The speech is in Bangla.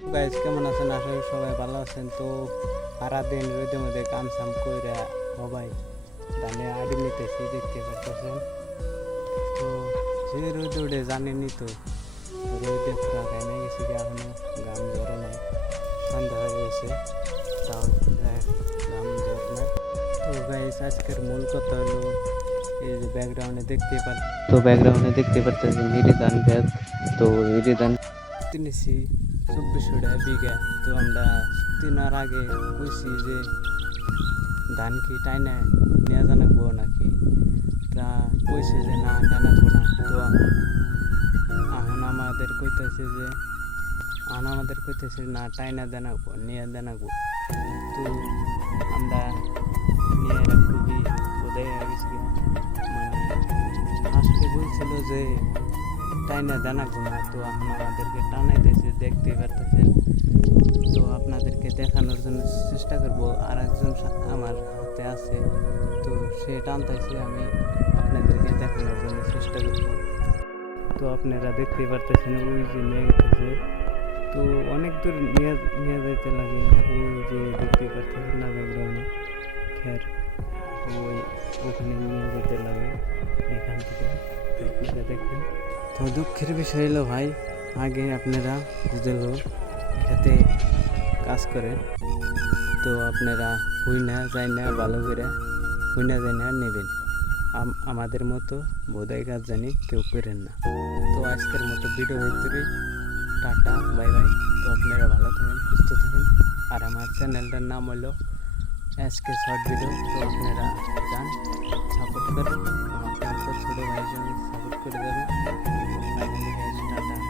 গাইজ কেমন আছেন? আশা করি সবাই ভালো আছেন। তো সারাদিন রোদের মধ্যে কাম সাম কইরা সবাই ধানে আড়ি নিতেছি, দেখতে পাচ্ছেন। তো যে রোদ উঠে জানেনি, তো রোদে পুরা ঘামে গেছি, এখনো ঘাম ঝরে নাই, সন্ধ্যা হয়ে গেছে, তাও ঘাম ঝরে নাই। তো গাইজ আজকের মূল কথা হলো এই যে ব্যাকগ্রাউন্ডে দেখতে পারতেছেন হিরি ধান ক্ষেত। তো হিরি ধান কিনেছি 2400 টাকা বিঘা। তো আমরা কেনার আগে কইছি যে ধান কি টাইনা নিয়ে জানাবো নাকি, তা কইছে যে না জানাবো না। তো এখন আমাদের কইতেছে না টাইনা দেনাবো, নিয়ে দেনাবো। তো আমরা নিয়ে খুবই বোধহয় হয়ে গেছি। মানে ফার্স্টে বলছিল যে টাইনা দেনাবো না, তো এখন আমাদেরকে টানাইতেছে, দেখতে পারতেছেন। তো আপনাদেরকে দেখানোর জন্য চেষ্টা করবো। আর একজন আমার হাতে আছে, তো সে টানতেছে, আমি আপনাদেরকে দেখানোর জন্য চেষ্টা করবো। তো আপনারা দেখতে পারতেছেন ওই যে নিয়ে গেছে। তো অনেক দূর নিয়ে যেতে লাগে, ওই যে দেখতে পারতেছেন না ব্যাকগ্রাউন্ডে খের, ওখানে নিয়ে যেতে লাগে এখান থেকে। তো আপনারা দেখবেন। তো দুঃখের বিষয় হলো ভাই, আগে আপনারা বুঝে খেতে কাজ করে, তো আপনারা যায় না ভালো করে যায় না নেবেন। আমাদের মতো বোধাই কাজ জানি কেউ করেন না। তো আজকের মতো ভিডিও ভিতরে টাটা, বাই বাই। তো আপনারা ভালো থাকেন, সুস্থ থাকেন। আর আমার চ্যানেলটার নাম হলো এসকে শর্ট ভিডিও। তো আপনারা যান, সাপোর্ট করেন, আমার ছোটো ভাই সাপোর্ট করে দেবেন। Finally tata.